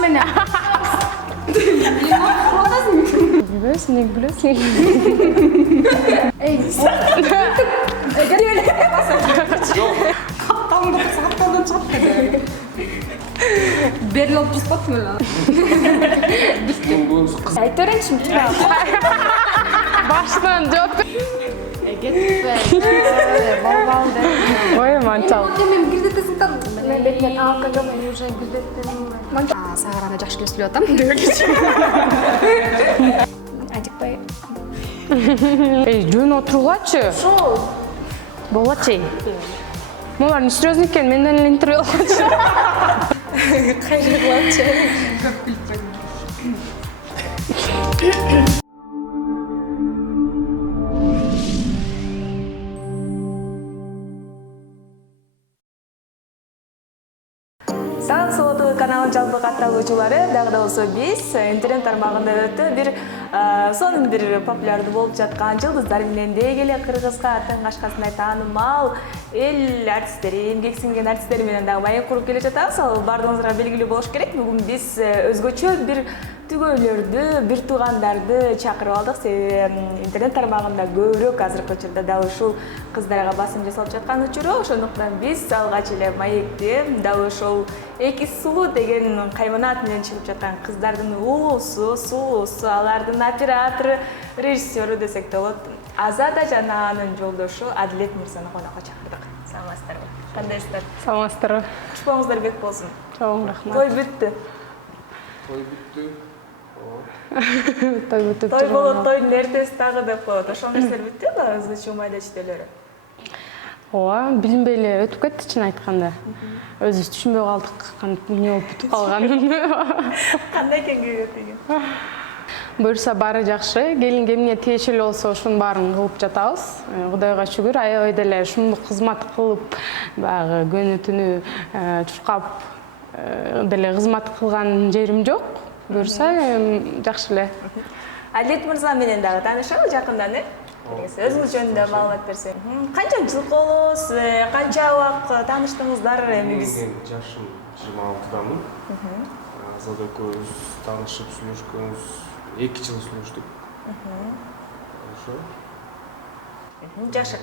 менен. Bilmiyorsun, ne biliyorsun? Kaptandan çok kadar. Beril olup çıkmak mı lan? Ayıt öğrençim. Baştan cevap ver. Gitme. Bal de. Ой, манчал. Мен гүлдетесин там. Мен беткен алкага мен уже гүлдеттим. Сага гана жакшы көзүлүп атам. Ажыкпай. Жөн отургачы. Шоу. Болачы. Мулар серьезно экен, менден эле интервью алгачы. Кайры кылачы. Саң Солотовый каналы жалпы катталуучулары дагы да болсо биз интернет тармагында өтө бир сонун бир популярдуу болуп жаткан жылдыздар менен деги эле Кыргызга атын кашкасындай таанымал эл артисттери, эмгек сиңген артисттер менен дагы маек куруп келе жатабыз. Ал баардыгыңызга белгилүү болуш керек. Бүгүн биз өзгөчө бир түгөйлөрдү, бир туугандарды чакырып алдык. Себеби интернет тармагында көбүрөөк азыркы учурда дал ушул кыздарга басым жасалып жаткан учуру. Ошондуктан биз алгач эле маекти дал ошол эки сулуу деген кайманат менен чыгып жаткан кыздардын уулусу, сулуусу, алардын оператору, режиссеру десек да болот. Азада жана анын жолдошу Адилет Мырзаны конокко чакырдык. Саламатсыздарбы? Кандайсыздар? Саламатсыздарбы? Кутмаңыздар бек болсун. Чоң рахмат. Той бүттү. Той бүттү. Той бүтүп Той болот, тойдун эртеси дагы деп коет. Ошол нерселер бүттү да, өзгөчө майда чиделери. Ооба, билинбей эле өтүп кетти чын айтканда. Өзүбүз түшүнбөй калдык, эмне болуп бүтүп калганын. Кандай экен күйгөтүгү? Буюрса баары жакшы, келинге эмне тиешелүү болсо ошонун баарын кылып жатабыз. Кудайга шүгүр, аябай деле ушундук кызмат кылып, баягы күнү түнү чуркап деле кызмат кылган жерим жок. Буюрса жакшы эле. Адилет Мырза менен дагы таанышабы жакындан, өзүңүз жөнүндө маалымат берсең. Канча жыл колуңуз, канча убак тааныштыңыздар эми биз? Мен жашым 26-дамын. Азат экөөбүз таанышып сүйлөшкөнбүз 2 жыл сүйлөштүк. Ошо. Жакшы.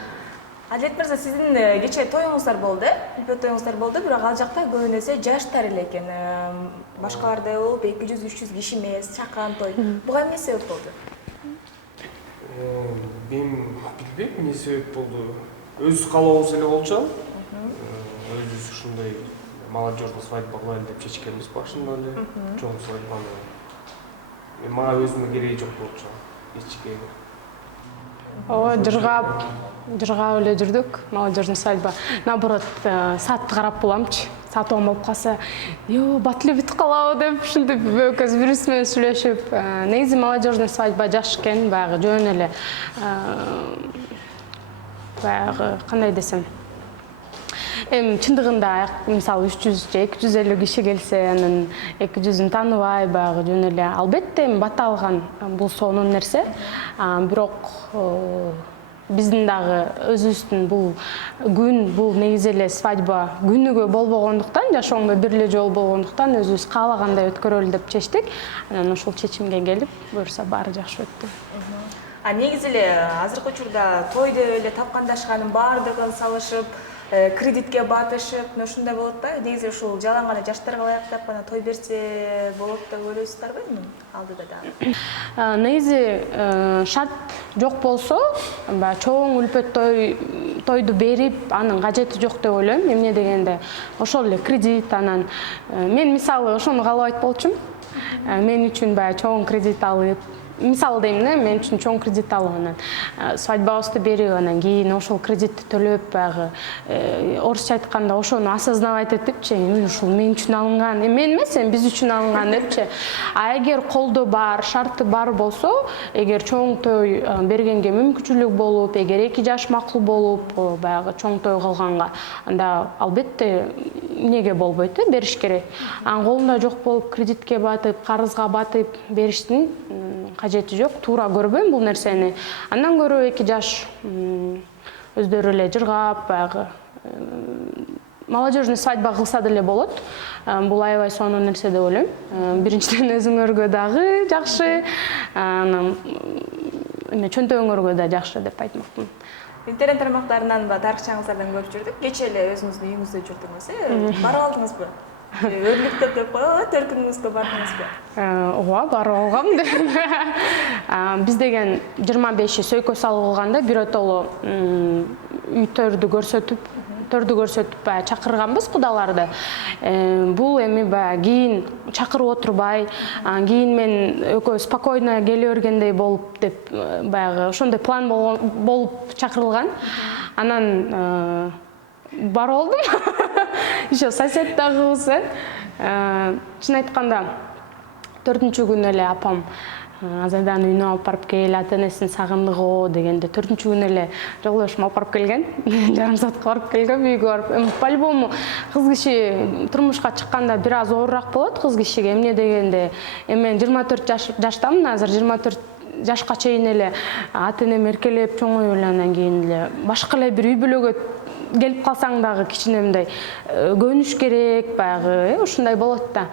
Адилет Мырза, сиздин кечээ тоюңуздар болду, үлпөт тоюңуздар болду, бирок ал жакта көбүн эсе жаштар эле экен. Башкалардай болуп 200-300 киши эмес, чакан той. Буга эмне себеп болду? Мен билбейм эмне себеп болду. Өз каалообуз эле болчу. Өзүбүз ушундай молодежный свадьба кылайлы деп чечкенбиз башында эле. Чоң свадьбаны. Мага өзүмө кереги жок болчу. Эчке. Ооба, жыргап эле жүрдүк. Молодежный свадьба. Наоборот, саатты карап буламчы. Саат 10 болуп калса, бат эле бүтүп калабы деп ушинтип экөөбүз бири-бирибиз менен сүйлөшүп, негизи молодежный свадьба жакшы экен, баягы жөн эле баягы кандай десем, эми чындыгында мисалы 300 же 250 киши келсе, анын 200-ün тааныбай баягы жөн эле албетте бат алган бул сонун нерсе, бирок биздин дагы өзүбүздүн бул күн, бул негизи эле свадьба күнүгө болбогондуктан, жашооңдо бир эле жолу болгондуктан өзүбүз каалагандай өткөрөлү деп чечтик. Анан ошол чечимге келип, буюрса баары жакшы өттү. Негизи эле азыркы учурда той деп эле тапкандашканын баардыгын салышып, кредитке батышып, ушундай болот да. Негизи ушул жалаң гана жаштарга ылайыктап гана той берсе болот деп ойлойсуздарбы эми алдыда дагы? Негизи шарт жок болсо, чоң үлпөт тойду берип, анын кажети жок деп ойлойм. Эмне дегенде, ошол эле кредит, анан мен мисалы ошону каалабайт болчумун. Мен үчүн чоң кредит алып, мисалы дейм да, мен үчүн чоң кредит алып, анан свадьбабызды берип, анан кийин ошол кредитти төлөп, баягы орусча айтканда ошону осознавать этипчи, ушул мен үчүн алынган, мен эмес, биз үчүн алынган депчи. А эгер колдо бар, шарты бар болсо, эгер чоң той бергенге мүмкүнчүлүк болуп, эгер 2 жаш макул болуп, баягы чоң той кылганга, анда албетте эмнеге болбойт, бериш керек. Анын колунда жок болуп, кредитке батып, карызга батып бериштин кажети жок, туура көрбөйм бул нерсени. Андан көрө 2 жаш өздөрү эле жыргап, баягы молодежный свадьба кылса деле болот. Бул аябай сонун нерсе деп ойлойм. Биринчиден өзүңөргө дагы жакшы, анан чөнтөгүңөргө да жакшы деп айтмакмын. Интернет тармактарынан ба тарыхчаңыздардан көрүп жүрдүк. Кечээ эле өзүңүздүн үйүңүздө жүрдүңүз, барып алдыңызбы? Өрлүктөп деп коелу, төркүнүңүзгө бардыңызбы? Ооба, барып алгам деп. Биз деген 25 сөйкө салгылганда биротоло төрдү көрсөтүп чакырганбыз кудаларды. Бул эми кийин чакырып отурбай, кийин мен экөө спокойно келе бергендей болуп деп баягы ошондой план болуп чакырылган. Анан барып алдым. Еще сосед дагыбыз. Чын айтканда 4-чү күнү эле апам Азайдан үйүнө алып барып кел, ата-энесин сагындык о дегенде 4-чү күнү эле жолдошум алып барып келген. Жарым саатка барып келген, үйгө барып. По-любому кыз киши турмушка чыкканда бир аз оорураак болот кыз кишиге. Эмне дегенде, мен 24 жаштамын азыр, 24 жашка чейин эле ата-энем эркелеп чоңоюп эле анан кийин эле башка эле бир үй бүлөгө келип калсаң дагы кичинемдей көнүш керек, баягы ушундай болот да.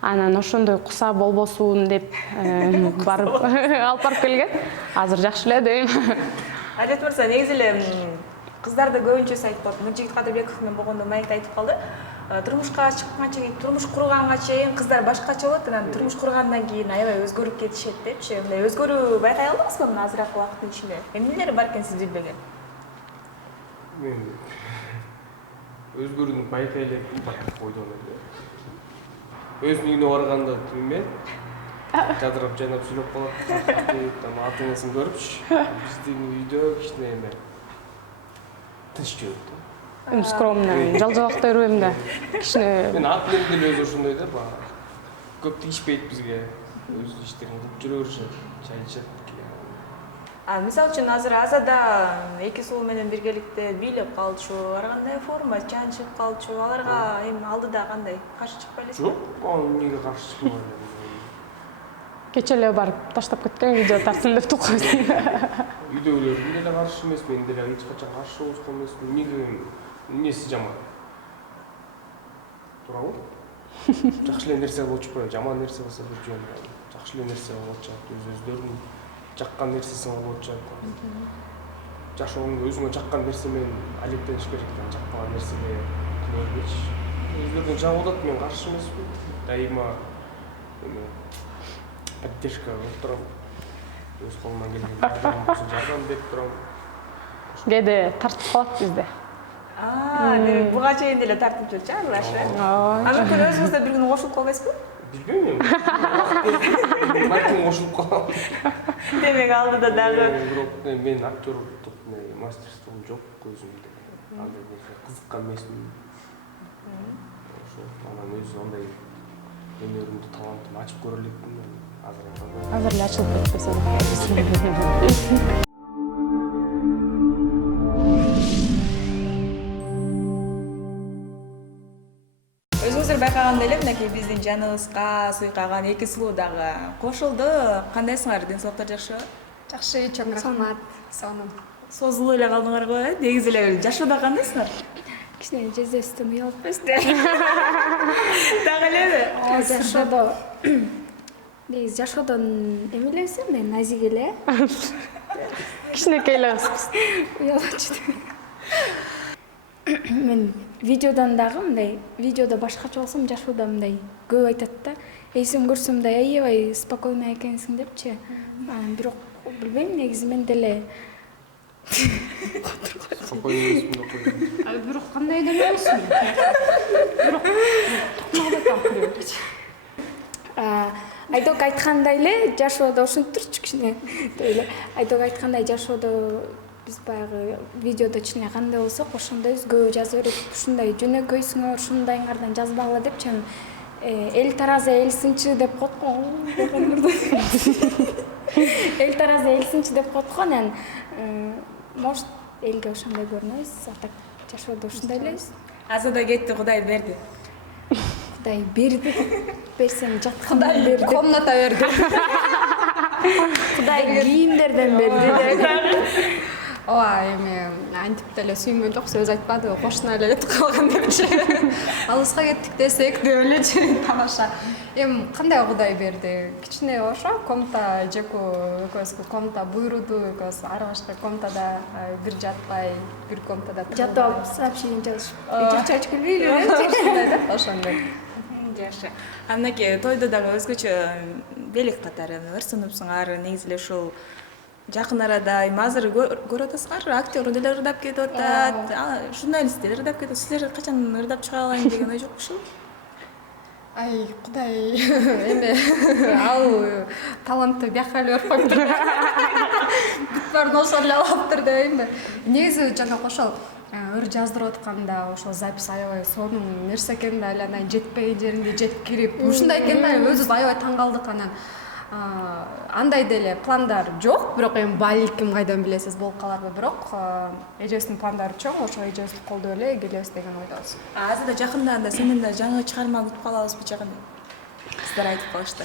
Анан ошондой куса болбосун деп барып алып барып келген. Азыр жакшы эле дейм. Адет мырза, негизи эле кыздарды көбүнчөсү айтып коет. Нуржигит Кадырбеков менен болгондо маекте айтып калды. Турмушка чыкканча кийин, турмуш курганга чейин кыздар башкача болот, анан турмуш кургандан кийин аябай өзгөрүп кетишет депчи. Мындай өзгөрүү байкай алдыңызбы мына азыраак убакыттын ичинде? Эмнелери бар экен сиз билбеген? Мен өзгөрүүнү байкай элек койдум эле. Өзүнүн үйүнө барганда түнүмен жадырап жайнап сүйлөп калат. Ата-энесин көрүпчү. Биздин үйдө кичине эме тынч жүрөт. Скромно, жалжалак бербейм да. Кичине Мен ата-энем деле өзү ошондой да, көп тийишпейт бизге. Өз иштерин кылып жүрө беришет, чай ичет. Мисалы үчүн азыр Азада эки сул менен биргеликте бийлеп калчу, ар кандай форма чанчып калчу, аларга эми алдыда кандай каршы чыкпай элесизби? Жок, эмнеге каршы чыкпайм. кечээ эле барып таштап кеткен видео тартсын деп тукайсың. Үйдөгүлөрдүн деле каршы эмес, мен деле эч качан каршы болушкан эмесмин. Эмнеси жаман? Туурабы? Жакшы эле нерсе болуп чыкпайбы, жаман нерсе болсо бир жөн. Жакшы эле нерсе болуп чыкат, өздөрүнүн жаккан нерсесин болуп чыкат. Жашооңдо өзүңө жаккан нерсе менен алектениш керек, жакпаган нерсеге күнөөлөбөчү. Өздөрүнүн жагып атат, мен каршы эмесмин. Дайыма поддержка берип турам. Өз колумдан келген жардам берип турам. Кээде тартып калат бизде. Буга чейин деле тартып жүрчү аралашы. Мүмкүн өзүңүз да бир күнү кошулуп калбайсызбы? Билбейм эми. Балким кошулуп калам. Демек алдыда дагы. Бирок мен актерлук мастерством жок өзүмдө. Андай кызыккан эмесмин. Ошо анан өзү андай өнөрүмдү, талантымды ачып көрө элекмин. Азыр эле ачылып кетпесе. Өзүңүздөр байкагандай эле мынакей биздин жаныбызга суйкаган эки сулуу дагы кошулду. Кандайсыңар? Ден соолуктар жакшыбы? Жакшы, чоң рахмат. Сонун. Созулуп эле калдыңарбы? Негизи эле жашоодо кандайсыңар? Кичине жездестим уялтпайсың. Дагы элеби? Жашоодо негизи жашоодон эме элебиз, мындай назик эле. Кичинекей элебиз. Уялачу. Мен видеодон дагы мындай, видеодо башкача болсом, жашоодо мындай көп айтат да. Эсин көрсөм мындай аябай спокойно экенсиң депчи. Бирок билбейм, негизи мен деле Спокойно эмесмин деп койдум. Бирок кандай делебизби? Бирок токмогдо тапкыр. Айдок айткандай эле жашоодо ушинтирчү кичине. Айдок айткандай жашоодо биз баягы видеодо чын эле кандай болсок, ошондой өзгө жаза берет. Ушундай жөнөкөйсүңөр, ушундайыңардан жазбагыла депчи. Эл таразы эл сынчы деп коет го. Эл таразы эл сынчы деп коет го. Анан может элге ошондой көрүнөбүз, а так жашоодо ушундай элебиз. Азада кетти, Кудай берди. Кудай берди. Берсем жаткандан берди. Комната берди. Кудай кийимдерден берди. ооба эми антип деле сүйүнгөн жок, сөз айтпады, кошуна эле кетип калган депчи. Алыска кеттик десек деп элечи тамаша. Эми кандай Кудай берди? Кичине ошо комната жекүү экөөбүзгө комната буйруду, экөөбүз ар башка комнатада бир жатпай, бир комнатада жатып алып сообщение жазышып, чачып келбейлби? Ошондой. Жакшы. Андан тойдо дагы өзгөчө белек катары ырсыныпсыңар, негизи эле ушул жакын арада эми азыр көрүп атасыңар, актер деле ырдап кетип атат, журналисттер ырдап кетип, силер качан ырдап чыга алайын деген ой жокпушул? Ай, Кудай, эми ал талантты бияка эле берип коюптур. Бүт баарын ошол эле алыптыр дейм. Негизи жанагы ошол ыр жаздырып атканда ошол запись аябай сонун нерсе экен да, айланайын жетпеген жеринде жетип кирип, ушундай экен да, өзүбүз аябай таң калдык. Анан андай деле пландар жок, бирок эми балким кайдан билесиз болуп каларбы, бирок эжебиздин пландары чоң, ошо эжебизди колдоп эле келебиз деген ойдобуз. Азыр да жакында анда сенден да жаңы чыгарма күтүп калабызбы жагында? Сиздер айтып калышты.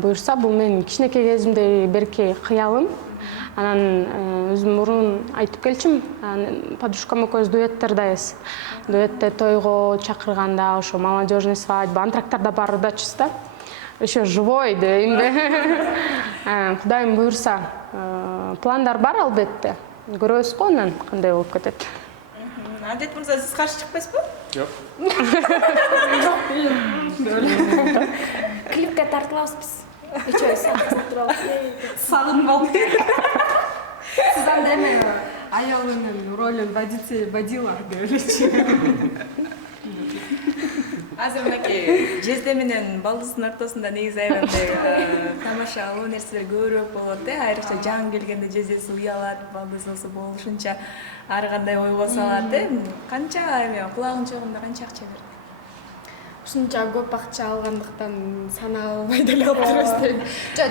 Буюрса, бул менин кичинекей кезимдеги берки кыялым. Анан өзүм мурун айтып келчим, подружкам экөөбүз дуэттердайбыз. Дуэтте тойго чакырганда, ошо молодежный свадьба, антрактарда барып ырдачыбыз да. Еще живой дейм да. Кудайым буюрса, пландар бар албетте. Көрөбүз го анан кандай болуп кетет. Адет мырза, сиз каршы чыкпайсызбы? Жок. Клипте тартылабыз биз. Үчөөбүз Сагынып алып. Сиз анда эми аялынын ролун водила деп элечи. Азыр мынакей жезде менен балдыздын ортосунда негизи аябай тамашалуу нерселер көбүрөөк болот, айрыкча жаңы келгенде жездеси уялат, балдызысы болушунча ар кандай ойго салат. Канча эми кулагын чогунда канча акча берди? Ушунча көп акча алгандыктан санаа албай деле калыптырбыз дейм. Жок,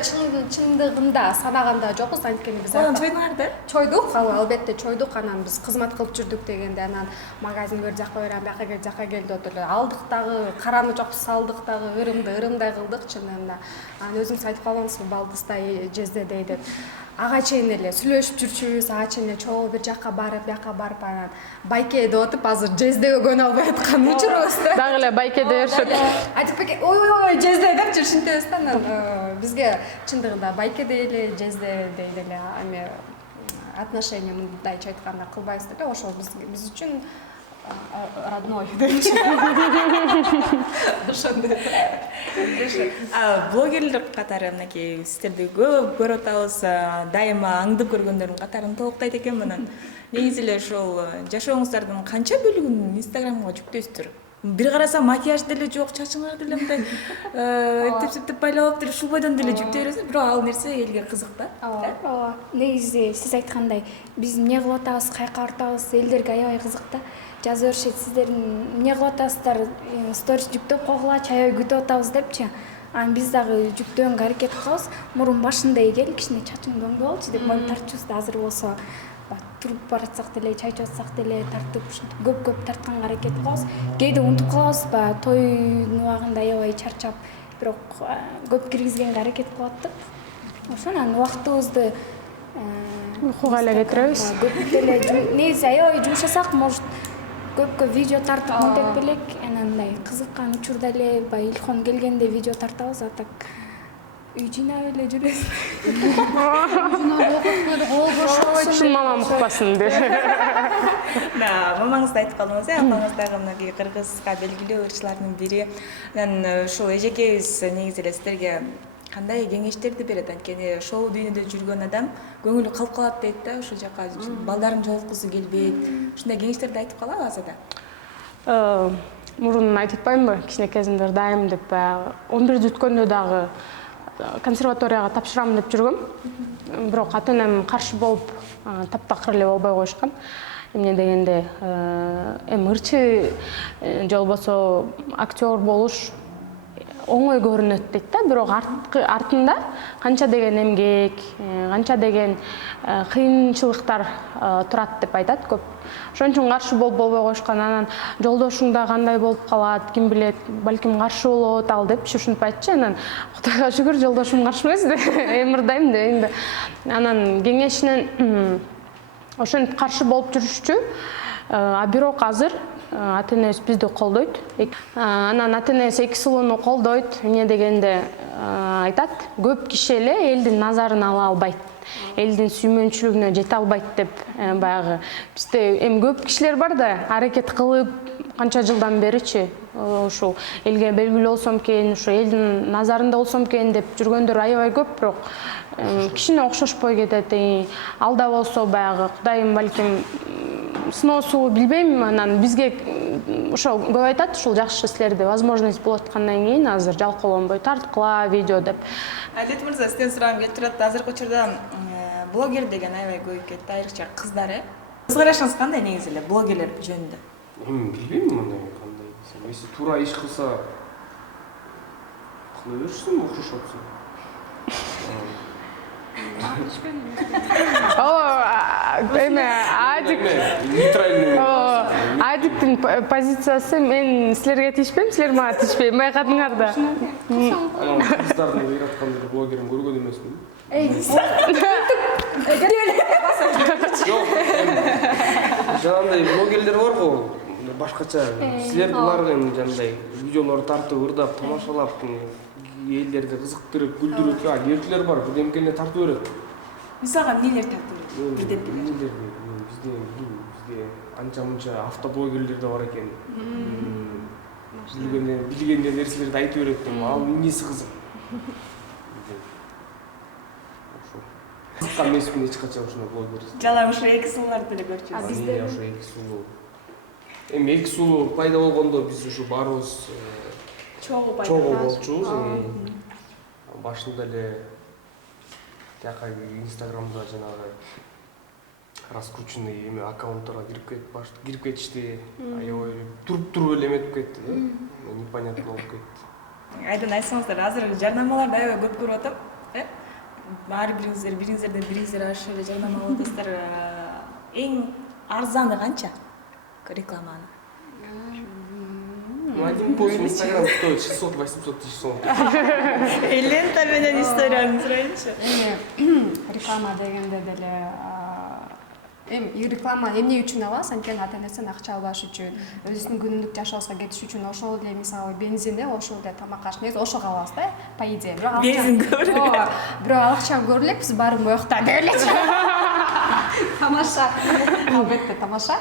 чындыгында санаганда жокпуз, анткени биз Чойдуңар да? чойдук, албетте чойдук. Анан биз кызмат кылып жүрдүк дегенде, анан магазинге бир жака берем, бияка кел, жака кел деп эле алдык дагы, караны жокпуз, салдык дагы, ырымдай кылдык чынында. Анан өзүңүз айтып калгансызбы, балдыздай жездедей деп. Ага чейин эле сүйлөшүп жүрчүбүз, ага чейин эле чогуу бир жака барып, бияка барып, анан байке деп атып, азыр жездеге көнө албай аткан учурубуз да. Дагы эле байке дешет. Айтып беке, ой, жезде депчи ушинтебиз да. Анан бизге чындыгында байке дейли, жезде дейли эле, эми отношения мындайча айтканда кылбайбыз деле, ошол биз үчүн родной депчи. Ошондой. Блогерлер катары мынакей сиздерди көп көрүп атабыз, дайыма аңдып көргөндөрдүн катарын толуктайт экенмин. Негизи эле ошол жашооңуздардын канча бөлүгүн Инстаграмга жүктөйсүздөр? Бир карасам макияж деле жок, чачыңар деле мындай эптеп байлап алып ушул бойдон деле жүктөй бересиз, бирок ал нерсе элге кызык да. Ооба. Негизи сиз айткандай, биз эмне кылып атабыз, кайка артабыз, элдерге аябай кызык да. Жазып беришет, сиздер эмне кылып атасыздар, сторис жүктөп койгула, аябай күтүп атабыз депчи. Анан биз дагы жүктөгөнгө аракет кылабыз. Мурун башында эгел кичине чачыңды оңдоп деп моюн тартчубуз да, азыр болсо туруп баратсак деле, чай ичип атсак деле тартып, ушинтип көп тартканга аракет кылабыз. Кээде унутуп калабыз, тойдун убагында аябай чарчап, бирок көп киргизгенге аракет кылып аттык. Ошонан убактыбызды Уйкуга эле кетиребиз. Көп деле негизи аябай жумшасак, может көп видео тартып монтеп белек, анан мындай кызыккан учурда эле баягы илхон келгенде видео тартабыз, а так үй жыйнап эле жүрөбүз. Чын мамам укпасын деп. Да, мамаңызды айтып калдыңыз, апаңыз дагы мынакей кыргызга белгилүү ырчылардын бири. Анан ушул эжекебиз негизи эле сиздерге кандай кеңештерди берет? Анткени шоу дүйнөдө жүргөн адам көңүлү калып калат дейт да, ушул жака балдарын жолткусу келбейт. Ушундай кеңештерди айтып калабы азырда? Мурун айтып атпаймынбы, кичине кезимде ырдайм деп, 11 өткөндө дагы консерваторияга тапшырам деп жүргөм. Бирок ата-энем каршы болуп, таптакыр эле болбой коюшкан. Эмне дегенде, эми ырчы же болбосо актер болуш оңой көрүнөт дейт да, бирок артында канча деген эмгек, канча деген кыйынчылыктар турат деп айтат көп. Ошон үчүн каршы болбой коюшкан. Анан жолдошуңда кандай болуп калат, ким билет, балким каршы болот ал деп ушинтип айтчу. Анан Кудайга шүгүр жолдошум каршы эмес да, эмирдайм дейм. Анан кеңешинен ошентип каршы болуп жүрүшчү. А бирок азыр ата-энебиз бизди колдойт. Анан ата-энебиз эки сулууну колдойт. Эмне дегенде айтат, көп киши эле элдин назарын ала албайт, элдин сүймөнчүлүгүнө жете албайт деп. Баягы бизде эми көп кишилер бар да, аракет кылып канча жылдан беричи ушул элге белгилүү болсом экен, ушу элдин назарында болсом экен деп жүргөндөр аябай көп, бирок кишине окшошпой кетет. Алда болсо баягы Кудайым балким сыноосу билбейм, анан бизге ошо көп айтат, ушул жакшы силерде возможность болуп аткандан кийин азыр жалкоолонбой тарткыла видео деп. Адет мырза, сизден сурагым келип турат. Азыркы учурда блогер деген аябай көбөйүп кетти, айрыкча кыздар. Сиздин карашыңыз кандай негизи эле блогерлер жөнүндө? Эми билбейм мындай кандай. Если туура иш кылса кыла беришсин, окшошуп атса. Адиктин позициясы мен силерге тийишпейм, силер мага тийишпейм. Байкадыңар да. Кыздардын ыйраткан бир блогерин көргөн эмесмин. Жок. Жанагындай блогерлер бар го, башкача. Силер булар эми жанагындай видеолор тартып, ырдап, тамашалап, элдерди кызыктырып, күлдүрүп, ертөлөр бар, бирдемкени тартып берет. Мисалга эмнелер тартып берет? Бизде анча-мынча автоблогерлер да бар экен. Билгенде нерселерди айтып берет. Ал эмнеси кызык? Кызыккан эмесмин эч качан ушундай блогер. Жалаң ушу эки сууларды эле көрчүбүз. Бизде ошо эки сулуу. Эми эки сулуу пайда болгондо биз ушу баарыбыз чогуу болчубуз. Башында эле тияка Инстаграмда жанагы раскрученный эме аккаунттарга кирип кетишти. Аябай туруп эле эметип кетти да. Непонятно болуп кетти. Айдан айтсаңыздар, азыр жарнамаларды аябай көп көрүп атам. Баары бириңиздер ашы эле жарнама алып атасыздар. Эң арзаны канча рекламаны? Один пост в Инстаграм стоит 600-800 тысяч сом. Лента менен историяны сурайынчы. Реклама дегенде деле эми реклама эмне үчүн алабыз? Анткени ата-энесинен акча албаш үчүн, өзүбүздүн күнүмдүк жашообузга кетиш үчүн, ошол эле мисалы бензин, ошол эле тамак аш, негизи ошого алабыз да, по идее. Бензин көрүп. Бирок акча көрүп элек биз баарын буякта деп эле. Тамаша. Албетте тамаша.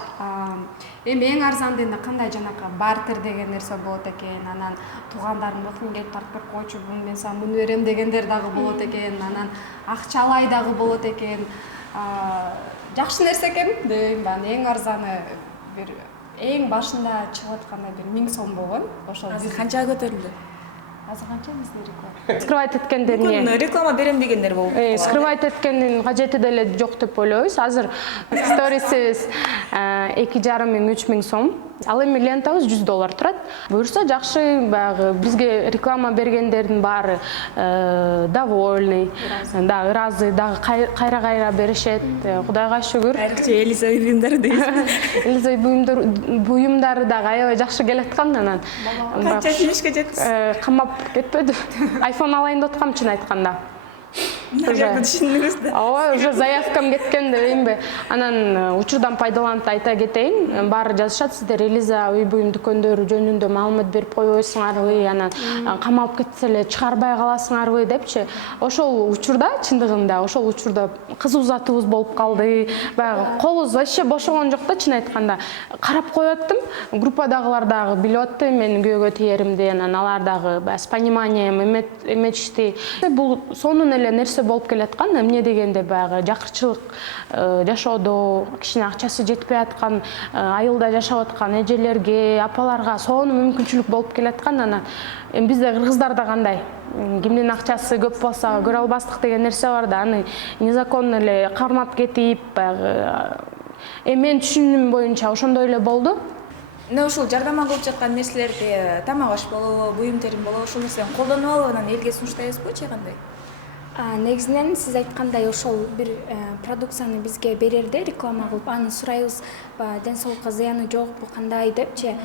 Эми эң арзан дегенде кандай жанакы бартер деген нерсе болот экен, анан туугандарым окун келип тартып берип койчу, мен сага муну берем дегендер дагы болот экен, анан акчалай дагы болот экен. Жакшы нерсе экен дейм. Эң арзаны бир эң башында чыгып атканда бир 1000 сом болгон. Ошол Азыр канчага көтөрүлдү? Азыр канча бизде реклама? Скрывать эткендер эмне? Реклама берем дегендер болуп. Скрывать эткендин кажети деле жок деп ойлойбуз. Азыр сторисибиз 2,5–3 сом. Ал эми лентабыз $100 турат. Буюрса жакшы, баягы бизге реклама бергендердин баары довольный, да, ыраазы, дагы кайра беришет. Кудайга шүгүр. Айрыкча Элиза буюмдары дейсиз. Элиза буюмдары дагы аябай жакшы келаткан, анан Канча финишке жеттиз? Камап кетпеди. Айфон алайын деп аткам, чын айтканда. Уже түшүндүңүз да. Ооба, уже заявкам кеткен деймби. Анан учурдан пайдаланып айта кетейин. Баары жазышат, сиздер Элиза үй буюм дүкөндөрү жөнүндө маалымат берип койбойсуңарбы, анан камалып кетсе эле чыгарбай каласыңарбы депчи. Ошол учурда, чындыгында, ошол учурда кыз узатыбыз болуп калды. Баягы колубуз вообще бошогон жок да, чын айтканда. Карап коюп аттым. Группадагылар дагы билип атты менин күйөөгө тиеримди, анан алар дагы с пониманием эметишти. Бул сонун эле нерсе болуп келаткан. Эмне дегенде баягы жакырчылык жашоодо кишине акчасы жетпей аткан, айылда жашап аткан эжелерге, апаларга сонун мүмкүнчүлүк болуп келаткан. Анан бизде кыргыздарда кандай? Кимдин акчасы көп болсо көрө албастык деген нерсе бар да, аны незаконно эле кармап кетип, баягы мен түшүнүм боюнча ошондой эле болду. мына ушул жардам кылып жаткан нерселерди тамак аш болобу, буюм терим болобу, ушул нерсени колдонуп алып анан элге сунуштайбызбы же кандай? Негизинен сиз айткандай ошол бир продукцияны бизге берерде реклама кылып аны сурайбыз, ден соолукка зыяны жокпу кандай депчи.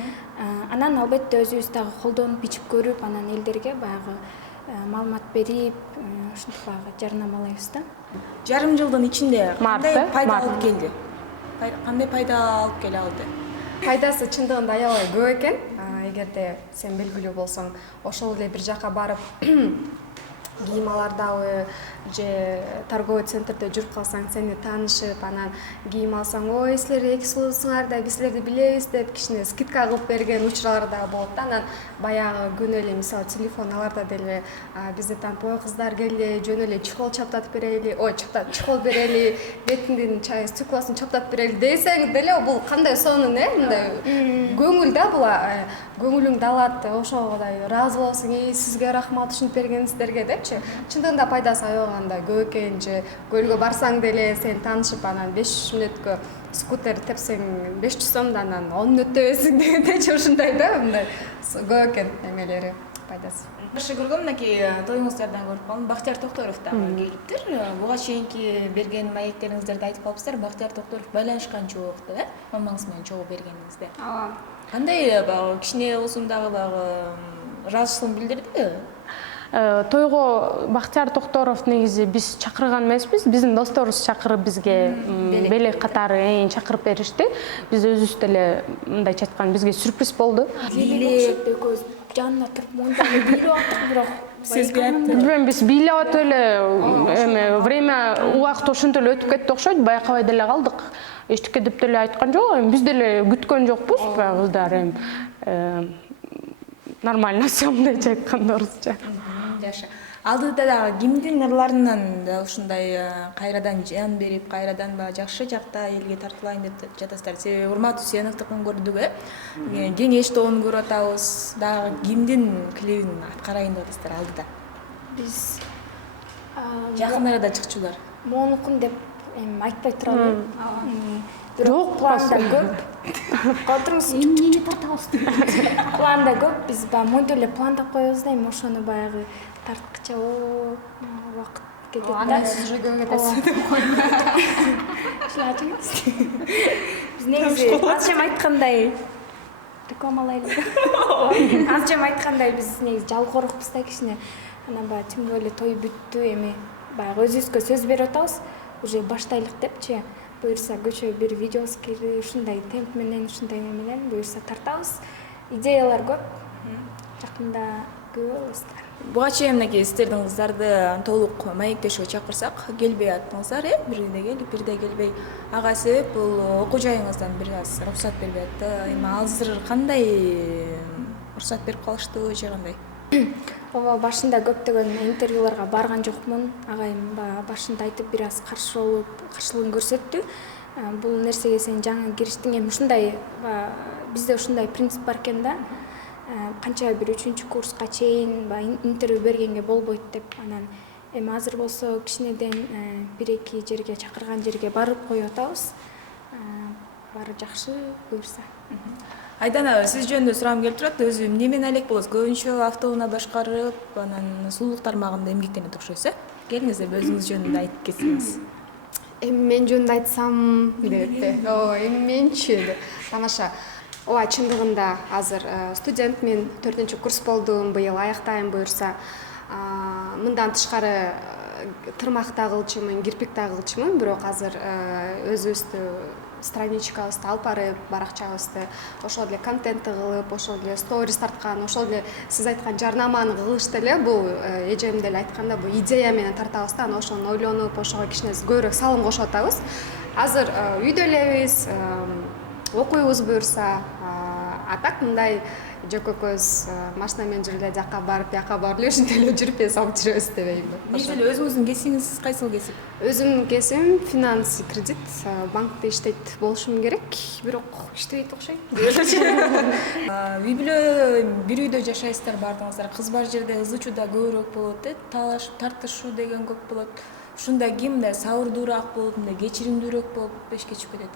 Анан албетте өзүбүз дагы колдонуп ичип көрүп, анан элдерге баягы маалымат берип, ушинтип баягы жарнамалайбыз да. Жарым жылдын ичинде кандай пайда март. алып келди? Кандай пайда алып келе алды? Пайдасы чындыгында аябай көп экен. Эгерде сен белгилүү болсоң, ошол эле бир жака барып кийим алардабы же торговый центрде жүрүп калсаң, сени таанышып, анан кийим алсаң, ой, силер эки сулуусуңар да, биз силерди билебиз деп кичине скидка кылып берген учурлар да болот да. Анан баягы күнү эле мисалы телефон аларда деле бизди таанып, ой, кыздар келди, жөн эле чехол чаптатып берели, чехол берели, бетиңдин стеклосын чаптатып берели десең деле, бул кандай сонун, мындай көңүл да, бул көңүлүңдү алат, ошодай ыраазы болосуң, сизге рахмат ушинтип бергениңиздерге депчи. Чындыгында пайдасы аябагандай көп экен. Же көлгө барсаң деле сен таанышып, анан 5 мүнөткө скутер тепсең 500 сомдон анан 10 мүнөттө өсүң дегендейчи, ушундай да, мындай көп экен эмелери, пайдасы. Жакшы көргөн мынакей тоюңуздардан көрүп калдым. Бактияр Токторов дагы келиптир. Буга чейинки берген маектериңиздерди айтып калыпсыздар. Бактияр Токторов байланышкан чогуу, мамаңыз менен чогуу бергениңизде. Кандай кичине болсун дагы ыраазычылыгын билдирдиби? Тойго Бактияр Токторов негизи биз чакырган эмеспиз. Биздин досторубуз чакырып бизге белек катары чакырып беришти. Биз өзүбүз деле мындайча айтканда бизге сюрприз болду. Экөөбүз жанына туруп моюндан бийлеп аттык, бирок Сезбей атты. Билбейм, биз бийлеп атып эле время убакыт ошентип эле өтүп кетти окшойт, байкабай деле калдык. Эчтеке деп деле айткан жок, биз деле күткөн жокпуз, баягы кыздар нормально все мындайча айтканда орусча. Жакшы. Алдыда дагы кимдин ырларынан да ушундай кайрадан жан берип, кайрадан жакшы жакта элге тартылайын деп жатасыздар. Себеби урматтуу Сүйөновдукун көрдүк, кеңеш тобун көрүп атабыз. Дагы кимдин клибин аткарайын деп атасыздар алдыда? биз Жакын арада чыкчулар. Монукун деп айтпай туралым. Бирок планда көп. Калтырыңыз эмнени тартабыз? Планда көп, биз моюнда эле пландап коебуз да, ошону баягы тарткыча убакыт кетет да. Сиз уже көп кетесиз. Биз негизи азчем айткандай рекламалайлы. Азчем айткандай биз негизи жалгоорукпуз да кичине. Анан баягы тем более той бүттү, эми баягы өзүбүзгө сөз берип атабыз, уже баштайлык депчи. Буюрса көчө бир видеоскер ушундай темп менен, ушундай менен буюрса тартабыз. Идеялар көп. Жакында көрөбүздөр. Буга чейин мынакей сиздердин кыздарды толук маектешүүгө чакырсак, келбей аттыңыздар, бирде келип, бирде келбей. Ага себеп бул окуу жайыңыздан бир аз уруксат бербей атты. Эми азыр кандай уруксат берип калыштыбы же кандай? Ооба, башында көптөгөн интервьюларга барган жокмун. Агайым башында айтып бир аз каршылыгын көрсөттү. Бул нерсеге сен жаңы кириштиң, эми ушундай бизде ушундай принцип бар экен да. Канча бир 3-чү курска чейин интервью бергенге болбойт деп. Анан эми азыр болсо кичинеден 1-2 жерге чакырган жерге барып коюп атабыз. Баары жакшы буюрса. Айдана, сиз жөнүндө сурамым келип турат. Өзү эмне менен элек болосуз? Көбүнчө автоунаа башкарып, анан сулуулук тармагында эмгектенип окшойсуз, Келиңиз өзүңүз жөнүндө айтып кетсеңиз. Эми мен жөнүндө айтсам деп. Эми менчи тамаша. Ооба, чындыгында азыр студентмин, 4-чү курс болдум, быйыл аяктайм буюрса. Мындан тышкары тырмак тагылчумун, кирпик тагылчумун, бирок азыр өзүбүздү страничкабызды алып барып, баракчабызды ошол эле контентти кылып, ошол эле сторис тарткан, ошол эле сиз айткан жарнаманы кылыш деле бул эжем деле айтканда бул идея менен тартабыз да, ошону ойлонуп, ошого кичине көбүрөөк салым кошуп атабыз. Азыр үйдө элебиз, окуйбуз буюрса, а так мындай жөкөкөз машина менен жүрүп эле жакка барып, бияка барып эле ушинтип эле жүрүп салып жүрөбүз дебейинби. Негизи эле өзүңүздүн кесибиңиз кайсыл кесип? Өзүмдүн кесибим финанс, кредит, банкта иштейт болушум керек, бирок иштебейт окшойт. Үй бүлө бир үйдө жашайсыздар баардыгыңыздар. Кыз бар жерде кыз учуда көбүрөөк болот, талашып, тартышуу деген көп болот. Ушунда ким мындай сабырдуураак болуп, мындай кечиримдүүрөөк болуп ишке чыгып кетет?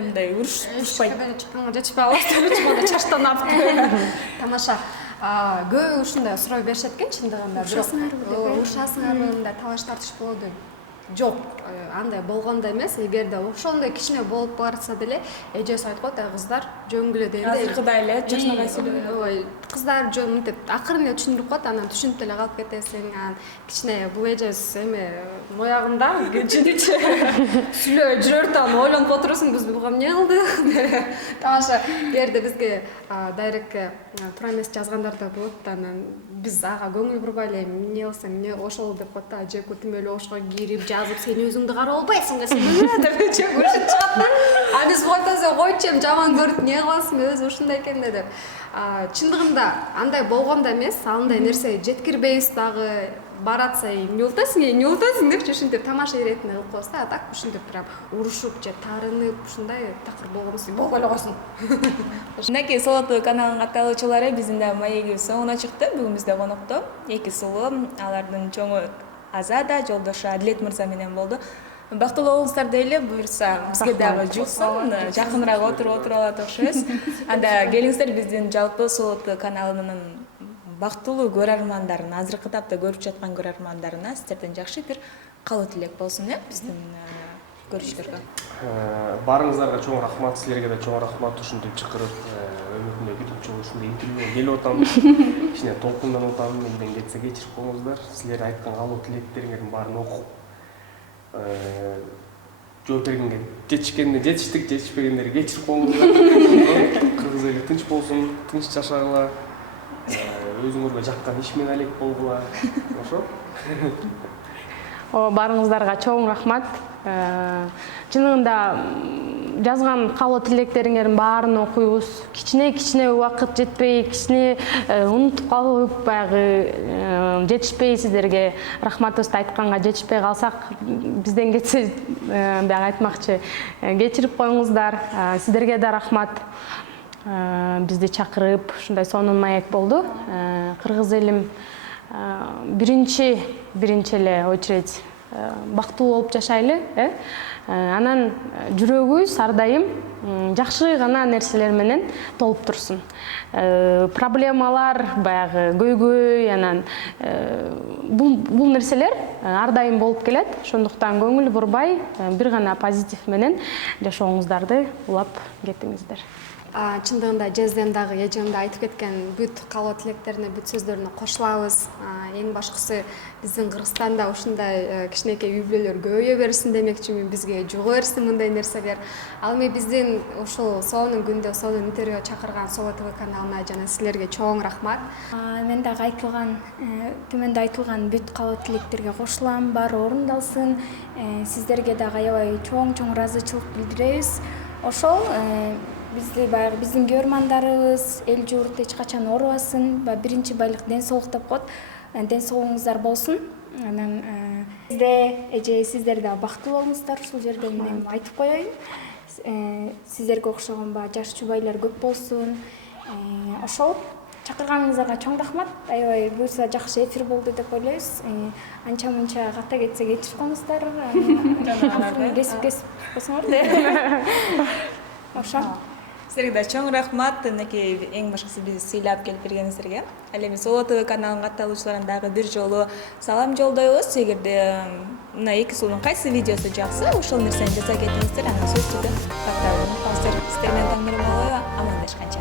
мындай урушпайт. Чыкканга жетишпей аласыздар, чыкканда чачтан артып. Тамаша. Көп ушундай суроо беришет экен чындыгында. Бирок урушасыңарбы, мындай талаш тартыш болду? Жок, андай болгондо эмес. Эгерде ошондой кичине болуп барса деле, эжеси айтып коет, кыздар жөнгүлө дейли. Азыркыдай эле жашнагай сүйлөп. Ой, кыздар жөн мынтип акырын эле түшүндүрүп коет, анан түшүнүп деле калып кетесиң. Анан кичине бул эжеси эме моягында жиничи сүйлөп жүрөт, анан ойлонуп отурусуң, биз буга эмне кылдык? Тамаша, эгерде бизге дайректке туура эмес жазгандар да болот, анан биз ага көңүл бурбай эле эмне кылсаң, эмне ошол деп коет да, жек тим эле ошого кирип жазып, сен өзүңдү карап албайсың, сен деп жек урушуп чыгат да. А биз койсо койчу, эми жаман көрүп эмне кыласың, өзү ушундай экен да деп. Чындыгында андай болгондо эмес, андай нерсе жеткирбейбиз дагы, баратса эмне болтасың деп ушинтип тамаша иретинде кылып коебуз да. Так ушинтип прям урушуп же тарынып ушундай такыр болгонбуз, болбой эле койсун. Мынакей Сулуу ТВ каналынын катталуучулары, биздин да маегибиз соңуна чыкты. Бүгүн бизде конокто эки сулуу, алардын чоңу Азада, жолдошу Адилет мырза менен болду. Бактылуу болуңуздар дейли, буюрса бизге дагы жуксын, жакыныраак отуруп алат окшойбуз. Анда келиңиздер биздин жалпы Сулуу ТВ каналынын бактылуу көрөрмандарын, азыркы тапта көрүп жаткан көрөрмандарына сиздерден жакшы бир каалоо тилек болсун, биздин көрүүчүлөргө. Баарыңыздарга чоң рахмат, силерге да чоң рахмат. Ушинтип чакырып, өмүрүмдө бүтүп чоң ушундай интервьюга келип атам. Кичине толкунданып атам, менден кетсе кечирип коюңуздар. Силер айткан каалоо тилектериңердин баарын окуп, жооп бергенге жетиштик, жетишпегендерди кечирип коюңуздар. Кыргыз эли тынч болсун, тынч жашагыла, өзүңөргө жаккан иш менен алек болгула. Ошо. Баарыңыздарга чоң рахмат. Чынында жазган каалоо тилектериңердин баарын окуйбуз. Кичине убакыт жетпей, кичине унутуп калып, баягы жетишпей сиздерге рахматыбызды айтканга жетишпей калсак, бизден кетсе баягы айтмакчы, кечирип коюңуздар. Сиздерге да рахмат. Бизди чакырып, ушундай сонун маек болду. Кыргыз элим биринчи эле очередь бактылуу болуп жашайлы, анан жүрөгүбүз ар дайым жакшы гана нерселер менен толуп турсун. Проблемалар баягы көйгөй, анан бул нерселер ар дайым болуп келет. Ошондуктан көңүл бурбай, бир гана позитив менен жашооңуздарды улап кетиңиздер. Чындыгында жезден дагы эжем да айтып кеткен бүт каалоо тилектерине, бүт сөздөрүнө кошулабыз. Эң башкысы биздин Кыргызстанда ушундай кичинекей үй бүлөлөр көбөйө берсин демекчимин, бизге жуга берсин мындай нерселер. Ал эми биздин ушул сонун күндө сонун интервью чакырган Сулуу ТВ каналына жана силерге чоң рахмат. Мен дагы төмөндө айтылган бүт каалоо тилектерге кошулам, баары орундалсын. Сиздерге дагы аябай чоң ыраазычылык билдиребиз. Ошол бизди баягы биздин көрөрмандарыбыз, эл журт эч качан оорубасын, биринчи байлык ден соолук деп коет. Ден соолугуңуздар болсун. Анан сиздер да бактылуу болуңуздар, ушул жерден мен айтып коеюн. Сиздерге окшогон жаш жубайлар көп болсун. Ошол чакырганыңыздарга чоң рахмат. Аябай буюрса жакшы эфир болду деп ойлойбуз. Анча мынча ката кетсе кечирип коюңуздар. Кесип койсоңор. Ошо. Силерге да чоң рахмат. Мынакей эң башкысы бизди сыйлап келип бергениңиздерге. Ал эми Сулуу ТВ каналынын катталуучуларына дагы бир жолу салам жолдойбуз. Эгерде мына эки сулуунун кайсы видеосу жакса, ошол нерсени жасай кетиңиздер, анан сөзсүз түрдө катталып калыңыздар. Сиздер менен Таңнурмалова амандашканча.